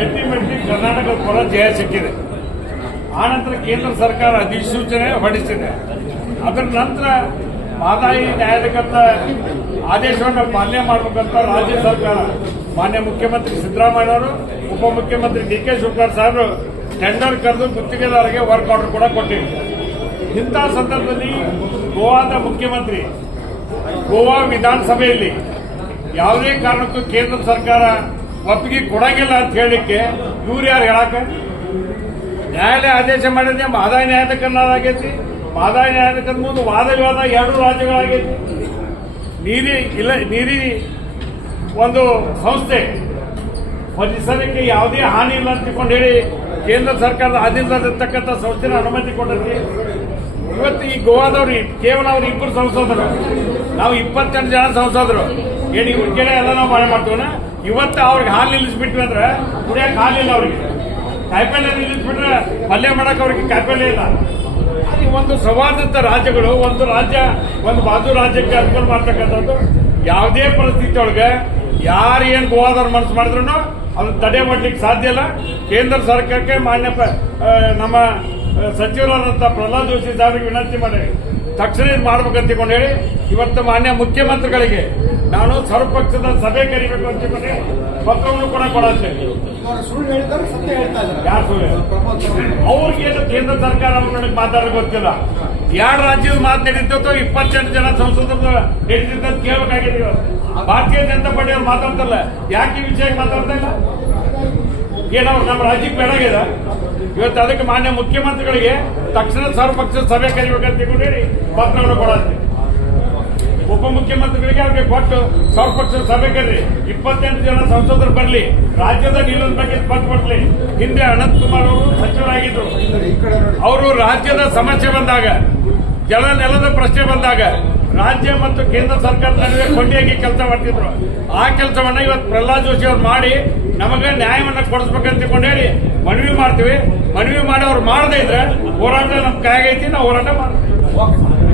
Ultimately ಕರ್ನಾಟಕದ ಪರ ಜಯ ಸಿಕ್ಕಿದೆ. ಆನಂತರ ಕೇಂದ್ರ ಸರ್ಕಾರ ಅಧಿಸೂಚನೆ ಹೊರಡಿಸಿದೆ. ಅದರ ನಂತರ ಮಾದಾಯಿ ನ್ಯಾಯಾಲಯಕ್ಕಂತ ಆದೇಶವನ್ನು ಪಾಲನೆ ಮಾಡಬೇಕಂತ ರಾಜ್ಯ ಸರ್ಕಾರ, ಮಾನ್ಯ ಮುಖ್ಯಮಂತ್ರಿ ಸಿದ್ದರಾಮಯ್ಯ ಅವರು ಉಪಮುಖ್ಯಮಂತ್ರಿ ಡಿ ಕೆ ಶಿವಕುಮಾರ್ ಸಾಹೇಬರು ಟೆಂಡರ್ ಕರೆದು ಗುತ್ತಿಗೆದಾರರಿಗೆ ವರ್ಕ್ ಆರ್ಡರ್ ಕೂಡ ಕೊಟ್ಟಿದೆ ಇಂಥ ಸಂದರ್ಭದಲ್ಲಿ ಗೋವಾದ ಮುಖ್ಯಮಂತ್ರಿ, ಗೋವಾ ವಿಧಾನಸಭೆಯಲ್ಲಿ ಯಾವುದೇ ಕಾರಣಕ್ಕೂ ಕೇಂದ್ರ ಸರ್ಕಾರ ಒಪ್ಪಿಗೆ ಕೊಡಂಗಿಲ್ಲ ಅಂತ ಹೇಳಲಿಕ್ಕೆ ಇವ್ರು ಯಾರು ಹೇಳಕ ನ್ಯಾಯಾಲಯ ಆದೇಶ ಮಾಡಿದ್ರೆ ಮಾದಾಯ ನ್ಯಾಯಾಲಯಕ್ಕನ್ನಾಗೈತಿ ಮಾದಾಯ ನ್ಯಾಯಾಲಯದ ಮುಂದೆ ವಾದ ವಿವಾದ ಎರಡು ರಾಜ್ಯಗಳಾಗೈತಿ. ನೀರಿ ಇಲ್ಲ, ನೀರಿ ಒಂದು ಸಂಸ್ಥೆ ಪರಿಸರಕ್ಕೆ ಯಾವುದೇ ಹಾನಿ ಇಲ್ಲ ಅಂತ ತಿಳ್ಕೊಂಡು ಹೇಳಿ ಕೇಂದ್ರ ಸರ್ಕಾರದ ಅಧೀನದಲ್ಲಿರ್ತಕ್ಕಂಥ ಸಂಸ್ಥೆನ ಅನುಮತಿ ಕೊಟ್ಟೈತಿ ಇವತ್ತು ಈ ಗೋವಾದವ್ರು ಕೇವಲ ಅವ್ರು ಇಬ್ಬರು ಸಂಸದರು. ನಾವು ಇಪ್ಪತ್ತೆಂಟು ಜನ ಸಂಸದರು. ಏನು ಇವ್ರ ಕೇಳ ಎಲ್ಲ ನಾವು ಮಾಡಿ ಮಾಡ್ತೀವನ? ಇವತ್ತು ಅವ್ರಿಗೆ ಹಾಲು ನಿಲ್ಲಿಸ್ಬಿಟ್ವಿ ಅಂದ್ರೆ ಕುಡಿಯಕ್ಕೆ ಹಾಲಿಲ್ಲ ಅವ್ರಿಗೆ. ಕಾಯಿಪಲ್ಯ ನಿಲ್ಲಿಸ್ಬಿಟ್ರೆ ಪಲ್ಯ ಮಾಡಕ್ಕೆ ಅವ್ರಿಗೆ ಕಾಯಿಪಲ್ಯ ಇಲ್ಲ. ಒಂದು ಸೌಹಾರ್ದತ ರಾಜ್ಯಗಳು, ಒಂದು ರಾಜ್ಯ, ಒಂದು ಬಾಜು ರಾಜ್ಯಕ್ಕೆ ಅನುಕೂಲ ಮಾಡ್ತಕ್ಕಂಥದ್ದು ಯಾವುದೇ ಪರಿಸ್ಥಿತಿ ಒಳಗೆ ಯಾರು ಏನು ಗೋವಾದವ್ರ ಮನಸ್ಸು ಮಾಡಿದ್ರು ಅದನ್ನ ತಡೆ ಮಾಡ್ಲಿಕ್ಕೆ ಸಾಧ್ಯ ಇಲ್ಲ. ಕೇಂದ್ರ ಸರ್ಕಾರಕ್ಕೆ ಮಾನ್ಯ ನಮ್ಮ ಸಚಿವರಾದಂಥ ಪ್ರಹ್ಲಾದ್ ಜೋಶಿ ಸಾಹೇಬರಿಗೆ ವಿನಂತಿ ಮಾಡಿ ತಕ್ಷಣ ಇದು ಮಾಡ್ಬೇಕಂತ ತಿಳ್ಕೊಂಡು ಹೇಳಿ. ಇವತ್ತು ಮಾನ್ಯ ಮುಖ್ಯಮಂತ್ರಿಗಳಿಗೆ ನಾನು ಸರ್ವಪಕ್ಷದ ಸಭೆ ಕರಿಬೇಕು ಅಂತ ಹೇಳಿ ಪತ್ರವನ್ನು ಕೂಡ ಕೊಡುತ್ತೇನೆ ಇದ್ದಾರೆ. ಯಾರು. ಅವ್ರಿಗೆ ಕೇಂದ್ರ ಸರ್ಕಾರ ಮಾತಾಡಕ್ ಮಾತಾಡೋದು ಗೊತ್ತಿಲ್ಲ. ಎರಡು ರಾಜ್ಯದ ಮಾತು ನಡೀತಿತ್ತು ಇಪ್ಪತ್ತೆಂಟು ಜನ ಸಂಸದರು ನಡೀತಿದ್ದ ಅಂತ ಕೇಳಬೇಕಾಗಿದೆ. ಭಾರತೀಯ ಜನತಾ ಪಾರ್ಟಿ ಅವ್ರು ಮಾತಾಡ್ತಾರಲ್ಲ. ಯಾಕೆ ಈ ವಿಷಯಕ್ಕೆ ಮಾತಾಡ್ತಾ ಇಲ್ಲ? ಏನವ್ರು ನಮ್ಮ ರಾಜ್ಯಕ್ಕೆ ಬೇಡಾಗಿದೆ ಇವತ್ತು ಅದಕ್ಕೆ ಮಾನ್ಯ ಮುಖ್ಯಮಂತ್ರಿಗಳಿಗೆ ತಕ್ಷಣ ಸರ್ವಪಕ್ಷ ಸಭೆ ಕರಿಬೇಕಂತ ತಿಳ್ಕೊಂಡು ಹೇಳಿ ಪತ್ರವನ್ನು ಕೊಡತ್ತೆ ಉಪಮುಖ್ಯಮಂತ್ರಿಗಳಿಗೆ ಅವ್ರಿಗೆ ಕೊಟ್ಟು ಸರ್ವಪಕ್ಷ ಸಭೆ ಕರೀರಿ. ಇಪ್ಪತ್ತೆಂಟು ಜನ ಸಂಸದರು ಬರಲಿ. ರಾಜ್ಯದ ನಿಲುವಿನ ಬಗ್ಗೆ ಸ್ಪಷ್ಟ ಪಡಿಸಲಿ ಹಿಂದೆ ಅನಂತ್ ಕುಮಾರ್ ಅವರು ಸಚಿವರಾಗಿದ್ರು. ಅವರು ರಾಜ್ಯದ ಸಮಸ್ಯೆ ಬಂದಾಗ ಜಲ ನೆಲದ ಪ್ರಶ್ನೆ ಬಂದಾಗ ರಾಜ್ಯ ಮತ್ತು ಕೇಂದ್ರ ಸರ್ಕಾರದ ನಡುವೆ ಕೊಂಡಿಯಾಗಿ ಕೆಲಸ ಮಾಡ್ತಿದ್ರು. ಆ ಕೆಲಸವನ್ನ ಇವತ್ತು ಪ್ರಹ್ಲಾದ್ ಜೋಶಿ ಅವ್ರು ಮಾಡಿ ನಮಗೆ ನ್ಯಾಯವನ್ನ ಕೊಡಿಸ್ಬೇಕಂತ ಹೇಳಿ ಮನವಿ ಮಾಡ್ತೀವಿ. ಮನವಿ ಮಾಡಿ ಅವ್ರು ಮಾಡದೇ ಇದ್ರೆ ಹೋರಾಟ ನಮ್ ಕೈಗೈತಿ ನಾವು ಹೋರಾಟ ಮಾಡ್ತೀವಿ.